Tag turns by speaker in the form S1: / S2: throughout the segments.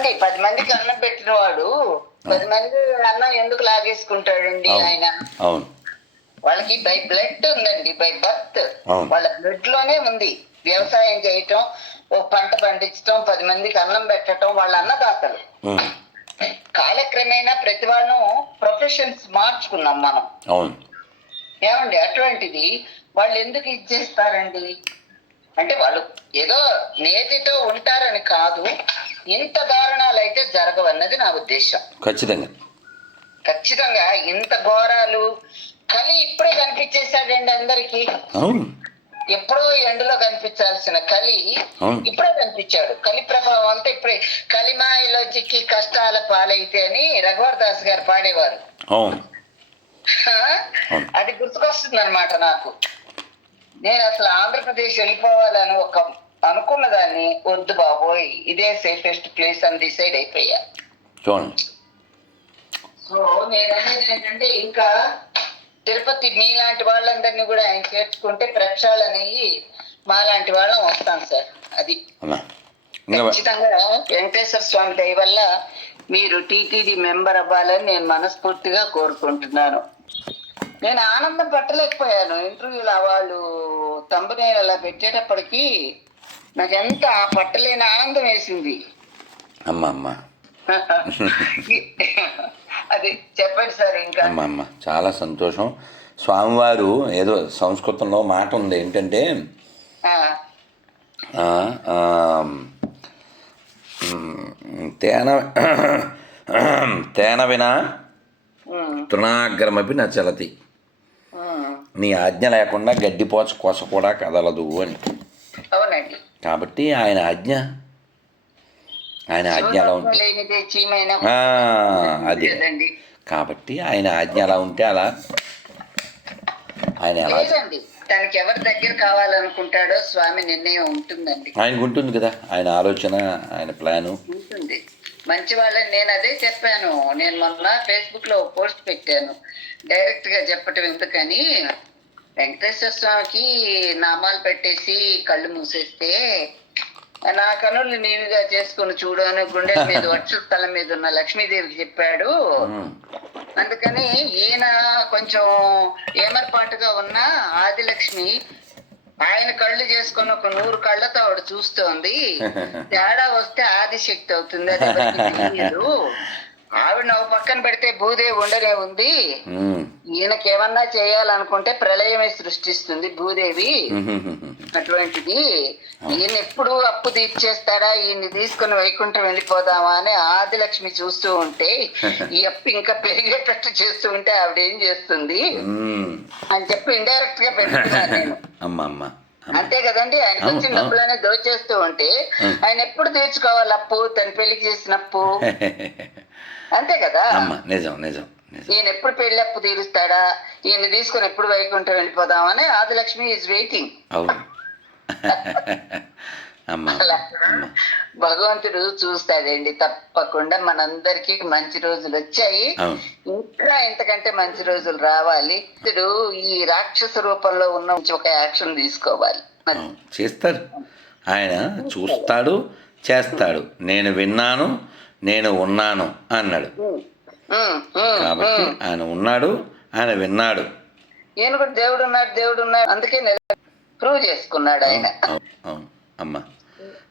S1: ఏమండి పది మందికి అన్నం పెట్టిన వాడు పది మంది అన్నం ఎందుకు లాగేసుకుంటాడండి. ఆయన?
S2: అవును.
S1: వాళ్ళకి బై బ్లడ్ ఉందండి బై బర్త్. వాళ్ళ బ్లడ్లోనే ఉంది. వ్యవసాయం చేయటం ఓ పంట పండించటం పది మందికి అన్నం పెట్టడం వాళ్ళ అన్నదాతలు. కాలక్రమేణా ప్రతి వాళ్ళం ప్రొఫెషన్స్ మార్చుకున్నాం మనం. ఏమండి అటువంటిది? వాళ్ళు ఎందుకు ఇచ్చేస్తారండి అంటే వాళ్ళు ఏదో నేతితో ఉంటారని కాదు ఇంత దారుణాలు అయితే జరగవన్నది నా ఉద్దేశం.
S2: ఖచ్చితంగా.
S1: ఖచ్చితంగా ఇంత ఘోరాలు కలి ఇప్పుడే కనిపించేశాడండి అందరికి. ఎప్పుడో ఎండలో కనిపించాల్సిన కలి. ఇప్పుడే కనిపించాడు. కలి ప్రభావం అంతా ఇప్పుడే కలిమాయలో చిక్కి కష్టాల పాలైతే అని రఘువర్ దాస్ గారు పాడేవారు. అది గుర్తుకొస్తుంది అనమాట నాకు. నేను అసలు ఆంధ్రప్రదేశ్ వెళ్ళిపోవాలని ఒక అనుకున్న దాన్ని వద్దు బాబోయ్ ఇదే సేఫెస్ట్ ప్లేస్ అని డిసైడ్ అయిపోయా.
S2: చూడండి.
S1: సో నేను అనేది ఏంటంటే ఇంకా తిరుపతి మీలాంటి వాళ్ళందరినీ కూడా ఆయన చేర్చుకుంటే ప్రక్షాళన అయ్యి మాలాంటి వాళ్ళం వస్తాం సార్ అది. ఖచ్చితంగా వెంకటేశ్వర స్వామి దయ వల్ల మీరు టీటీడీ మెంబర్ అవ్వాలని నేను మనస్ఫూర్తిగా కోరుకుంటున్నాను. నేను ఆనందం పట్టలేకపోయాను. ఇంటర్వ్యూలో వాళ్ళు తంబనేలు అలా పెట్టేటప్పటికి నాకు ఎంత పట్టలేని ఆనందం వేసింది.
S2: అమ్మ అమ్మ.
S1: అది చెప్పండి సార్ ఇంకా.
S2: అమ్మ అమ్మ. చాలా సంతోషం. స్వామివారు ఏదో సంస్కృతంలో మాట ఉంది. ఏంటంటే తేన తేన వినా తృణాగ్రమపి నా చలతి
S1: ఉమ్,
S2: నీ ఆజ్ఞ లేకుండా గడ్డిపోచ కొస కూడా కదలదు అని.
S1: అవునండి.
S2: కాబట్టి ఆయన ఆజ్ఞ ఆయన ఆజ్ఞ ఎలా ఆ, అది. కాబట్టి ఆయన ఆజ్ఞ ఎలా ఉంటే అలా ఆయన ఎలా
S1: తనకి ఎవరి దగ్గర కావాలనుకుంటాడో స్వామి నిర్ణయం ఉంటుందండి.
S2: ఆయనకు ఉంటుంది కదా. ఆయన ఆలోచన ఆయన ప్లాను.
S1: ఉంటుంది. మంచి వాళ్ళని నేను అదే చెప్పాను. నేను మొన్న ఫేస్బుక్లో పోస్ట్ పెట్టాను. డైరెక్ట్గా చెప్పటం ఎందుకని వెంకటేశ్వర స్వామికి నామాలు పెట్టేసి కళ్ళు మూసేస్తే నా కనులు నీవుగా చేసుకుని చూడు అని గుండెల మీద వచ్చు తల మీద ఉన్న లక్ష్మీదేవికి చెప్పాడు. అందుకని ఈయన కొంచెం ఏమర్పాటుగా ఉన్న ఆదిలక్ష్మి ఆయన కళ్ళు చేసుకుని ఒక నూరు కళ్ళతో ఆవిడ చూస్తోంది. తేడా వస్తే ఆదిశక్తి అవుతుంది అది ఆవిడ ఒక పక్కన పెడితే భూదేవి ఉండనే ఉంది.
S2: ఉమ్,
S1: ఈయనకి ఏమన్నా చేయాలనుకుంటే ప్రళయమే సృష్టిస్తుంది భూదేవి. అటువంటిది. ఈయన ఎప్పుడు అప్పు తీర్చేస్తాడా? ఈయన్ని తీసుకుని వైకుంఠం వెళ్ళిపోదామా అని ఆదిలక్ష్మి చూస్తూ ఉంటే ఈ అప్పు ఇంకా పెరిగేటట్టు చేస్తూ ఉంటే ఆవిడ ఏం చేస్తుంది. అని చెప్పి ఇండైరెక్ట్గా పెడుతున్నాను నేను.
S2: అమ్మ అమ్మ అమ్మ.
S1: అంతే కదండి?
S2: అవును,
S1: వచ్చిన. డబ్బులనే దోచేస్తూ ఉంటే ఆయన ఎప్పుడు తీర్చుకోవాలి అప్పు? తన పెళ్ళికి చేసిన అప్పు అంతే కదా?
S2: అమ్మ నిజం నిజం
S1: ఈయన ఎప్పుడు పెళ్ళి అప్పు తీరుస్తాడా? ఈయన తీసుకొని ఎప్పుడు వైకుంఠం వెళ్ళిపోదామని ఆదిలక్ష్మి ఈజ్ వెయిటింగ్
S2: అవును.
S1: భగవంతుడు చూస్తాడండి తప్పకుండా మనందరికి మంచి రోజులు వచ్చాయి. ఇంకా ఇంతకంటే మంచి రోజులు రావాలి. ఇతడు ఈ రాక్షస రూపంలో ఉన్న ఒక యాక్షన్ తీసుకోవాలి.
S2: చేస్తారు. ఆయన చూస్తాడు చేస్తాడు. నేను విన్నాను నేను ఉన్నాను అన్నాడు. కాబట్టి. ఆయన ఉన్నాడు ఆయన విన్నాడు.
S1: ఈయన కూడా దేవుడు ఉన్నాడు దేవుడు ఉన్నాడు అందుకే ప్రూవ్ చేసుకున్నాడు ఆయన.
S2: అవును అమ్మ.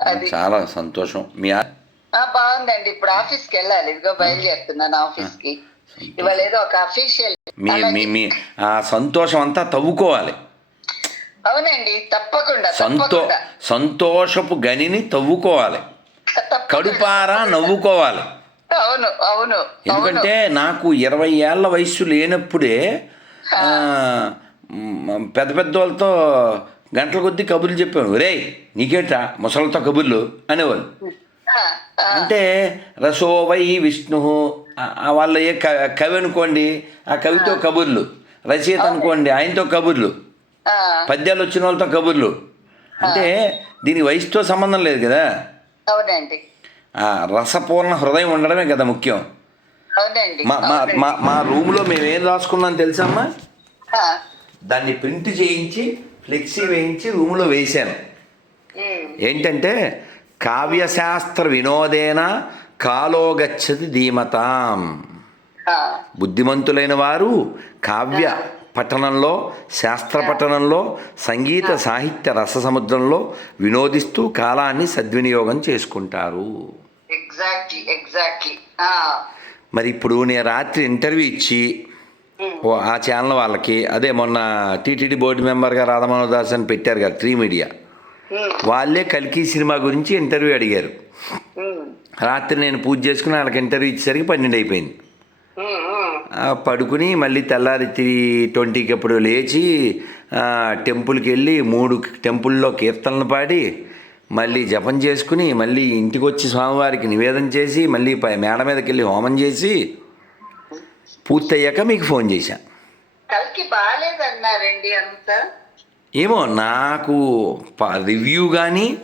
S1: అది.
S2: చాలా సంతోషం. మీ
S1: బాగుందండి. ఇప్పుడు ఆఫీస్కి వెళ్ళాలి. ఇదిగో బయలుదేరుతున్నాను ఆఫీస్కి ఇవాళ ఏదో ఒక అఫీషియల్
S2: మీ మీ మీ ఆ సంతోషం అంతా తవ్వుకోవాలి.
S1: అవునండి తప్పకుండా
S2: సంతో సంతోషపు గనిని తవ్వుకోవాలి. కడుపారా నవ్వుకోవాలి.
S1: అవును అవును
S2: ఎందుకంటే నాకు ఇరవై ఏళ్ళ వయస్సు లేనప్పుడే పెద్ద పెద్ద వాళ్ళతో గంటల కొద్దీ కబుర్లు చెప్పాను రేయ్ నీకేట్రా? ముసలితో కబుర్లు? అనేవాళ్ళు. అంటే రసో వై విష్ణు వాళ్ళ ఏ కవి అనుకోండి ఆ కవితో కబుర్లు. రచయిత అనుకోండి ఆయనతో కబుర్లు. పద్యాలు వచ్చిన వాళ్ళతో కబుర్లు. అంటే దీనికి వయసుతో సంబంధం లేదు కదా.
S1: అవునండి.
S2: రసపూర్ణ హృదయం ఉండడమే కదా ముఖ్యం. మా మా. మా రూమ్లో మేము ఏం రాసుకున్నాం తెలుసమ్మా? దాన్ని ప్రింట్ చేయించి ఫ్లెక్సీ వేయించి రూమ్లో వేశాను. ఏంటంటే కావ్యశాస్త్ర వినోదేన కాలో గచ్చతి ధీమతాం బుద్ధిమంతులైన వారు కావ్య పఠనంలో శాస్త్ర పఠనంలో సంగీత సాహిత్య రస సముద్రంలో వినోదిస్తూ కాలాన్ని సద్వినియోగం చేసుకుంటారు.
S1: ఎగ్జాక్ట్లీ ఎగ్జాక్ట్లీ ఆ,
S2: మరి ఇప్పుడు నేను రాత్రి ఇంటర్వ్యూ ఇచ్చి ఓ ఆ ఛానల్ వాళ్ళకి అదే మొన్న టీటీడీ బోర్డు మెంబర్గా రాధమోహన్ అని పెట్టారు కదా త్రీ మీడియా.
S1: ఉమ్,
S2: వాళ్ళే కల్కి సినిమా గురించి ఇంటర్వ్యూ అడిగారు.
S1: ఉమ్,
S2: రాత్రి నేను పూజ చేసుకుని వాళ్ళకి ఇంటర్వ్యూ ఇచ్చేసరికి పన్నెండు అయిపోయింది. పడుకుని మళ్ళీ తెల్లారి త్రీ ట్వంటీకి అప్పుడు లేచి టెంపుల్కి వెళ్ళి మూడు టెంపుల్లో కీర్తనలు పాడి మళ్ళీ జపం చేసుకుని మళ్ళీ ఇంటికి వచ్చి స్వామివారికి నివేదన చేసి మళ్ళీ పై మేడ మీదకి వెళ్ళి హోమం చేసి పూర్తయ్యాక మీకు ఫోన్ చేశా. ఏమో నాకు రివ్యూ కానీ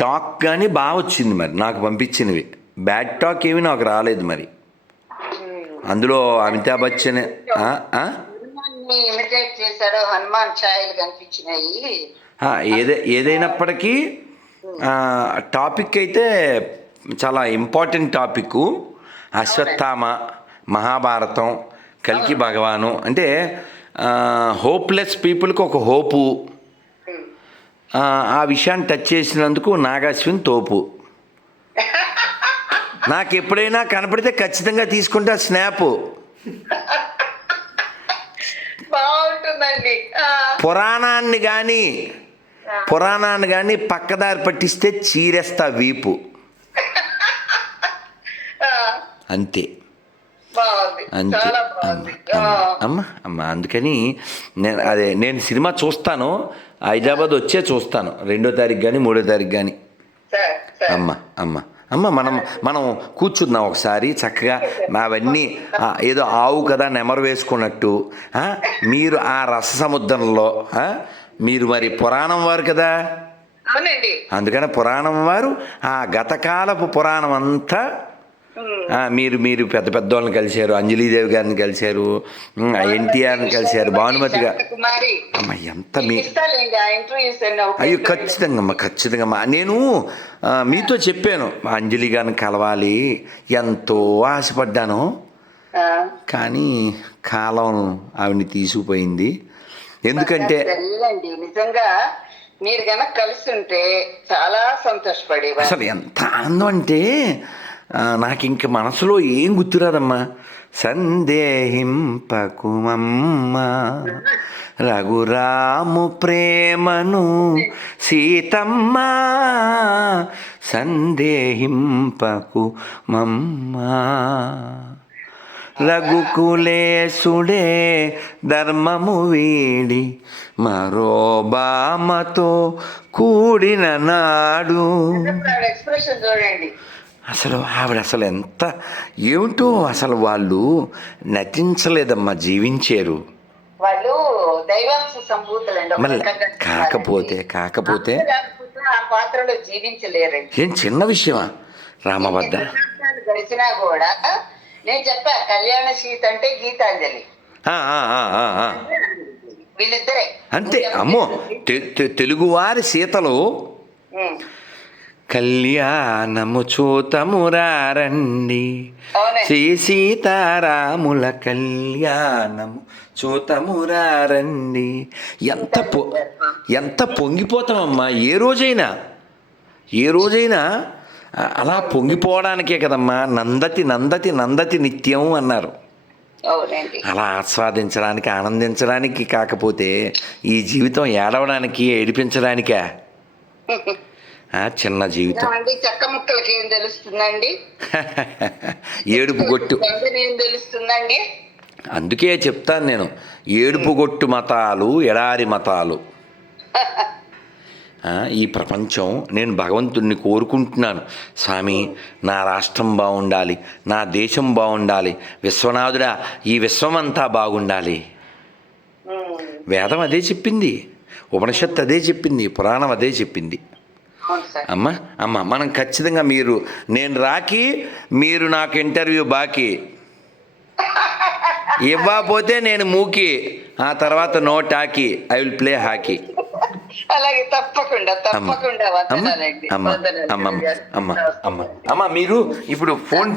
S2: టాక్ కానీ బాగా వచ్చింది మరి నాకు పంపించినవి. బ్యాడ్ టాక్ ఏమీ నాకు రాలేదు మరి. అందులో అమితాబ్ బచ్చన్
S1: చేశాడు హనుమాన్ ఛాయలు కనిపించినాయి.
S2: ఆ, ఏదే ఏదైనప్పటికీ టాపిక్ అయితే చాలా ఇంపార్టెంట్ టాపిక్. అశ్వత్థామ మహాభారతం కల్కి భగవాను అంటే హోప్లెస్ పీపుల్కి ఒక హోపు. ఆ విషయాన్ని టచ్ చేసినందుకు నాగాశ్విన్ తోపు. నాకు ఎప్పుడైనా కనపడితే ఖచ్చితంగా తీసుకుంటా స్నాప్.
S1: బాగుంటుందండి.
S2: పురాణాన్ని కానీ పురాణాన్ని కానీ పక్కదారి పట్టిస్తే చీరేస్తా వీపు. అంతే. అంతే. అమ్మ అమ్మ, అందుకని నేను అదే నేను సినిమా చూస్తాను. హైదరాబాద్ వచ్చే చూస్తాను. రెండో తారీఖు కానీ మూడో తారీఖు కానీ అమ్మ అమ్మ. అమ్మ మనం మనం కూర్చుందాం ఒకసారి చక్కగా. నావన్నీ ఆ, ఏదో ఆవు కదా నెమరు వేసుకున్నట్టు మీరు ఆ రస సముద్రంలో మీరు మరి పురాణం వారు కదా? అందుకని పురాణం వారు ఆ గతకాలపు పురాణం అంతా మీరు మీరు పెద్ద పెద్ద వాళ్ళని కలిశారు అంజలీదేవి గారిని కలిశారు ఎన్టీఆర్ని కలిశారు భానుమతి గారు అమ్మ ఎంత మీ అయ్యో. ఖచ్చితంగా అమ్మా ఖచ్చితంగా అమ్మా. నేను మీతో చెప్పాను అంజలి గారిని కలవాలి ఎంతో ఆశపడ్డాను. కానీ కాలం ఆవిడ్ని తీసుకుపోయింది. ఎందుకంటే
S1: నిజంగా మీరు గనక కలిసి ఉంటే చాలా సంతోషపడేవారు.
S2: అసలు ఎంత ఆనందం అంటే నాకు ఇంక మనసులో ఏం గుర్తురాదమ్మా? సందేహింపకుమమ్మ రఘురాము ప్రేమను సీతమ్మ సందేహింపకు మమ్మ రఘుకులేసుడే ధర్మము వీడి మరో బామతో కూడిన నాడు. అసలు ఆవిడ అసలు ఎంత ఏమిటో అసలు వాళ్ళు నటించలేదమ్మా జీవించారు.
S1: వాళ్ళు దైవాంశ సంభూతులండి
S2: కాకపోతే. కాకపోతే
S1: ఆ పాత్రలో జీవించలేరండి.
S2: ఏం చిన్న విషయమా?
S1: దశాబ్దాలు గడిచినా కూడా నేను చెప్పా కళ్యాణ సీత అంటే గీతాంజలి. వీళ్ళిద్దరే.
S2: అంతే అమ్మో తెలుగువారి సీతలు. కళ్యాణము చూతమురారండి శ్రీ సీతారాముల కళ్యాణము చూతమురారండి ఎంత పొ ఎంత పొంగిపోతామమ్మా ఏ రోజైనా ఏ రోజైనా అలా పొంగిపోవడానికే కదమ్మా నందతి నందతి నందతి నిత్యం అన్నారు. అలా ఆస్వాదించడానికి ఆనందించడానికి కాకపోతే ఈ జీవితం ఏడవడానికి ఏడిపించడానికా? చిన్న జీవితం.
S1: చెక్క ముక్కలకి ఏం తెలుస్తుందండి?
S2: ఏడుపు కొట్టు
S1: ఏం తెలుస్తుందండి?
S2: అందుకే చెప్తాను నేను. ఏడుపు కొట్టు మతాలు ఎడారి మతాలు. ఈ ప్రపంచం నేను భగవంతుడిని కోరుకుంటున్నాను. స్వామి నా రాష్ట్రం బాగుండాలి నా దేశం బాగుండాలి విశ్వనాథుడా ఈ విశ్వమంతా బాగుండాలి. వేదం అదే చెప్పింది ఉపనిషత్తు అదే చెప్పింది పురాణం అదే చెప్పింది. అమ్మ అమ్మ మనం ఖచ్చితంగా మీరు నేను రాకి మీరు నాకు ఇంటర్వ్యూ బాకీ. ఇవ్వకపోతే నేను మూకి. ఆ తర్వాత no talkie I will play hockey.
S1: అలాగే తప్పకుండా
S2: అమ్మ
S1: తప్పకుండా.
S2: అమ్మ అమ్మ అమ్మ అమ్మ మీరు ఇప్పుడు ఫోన్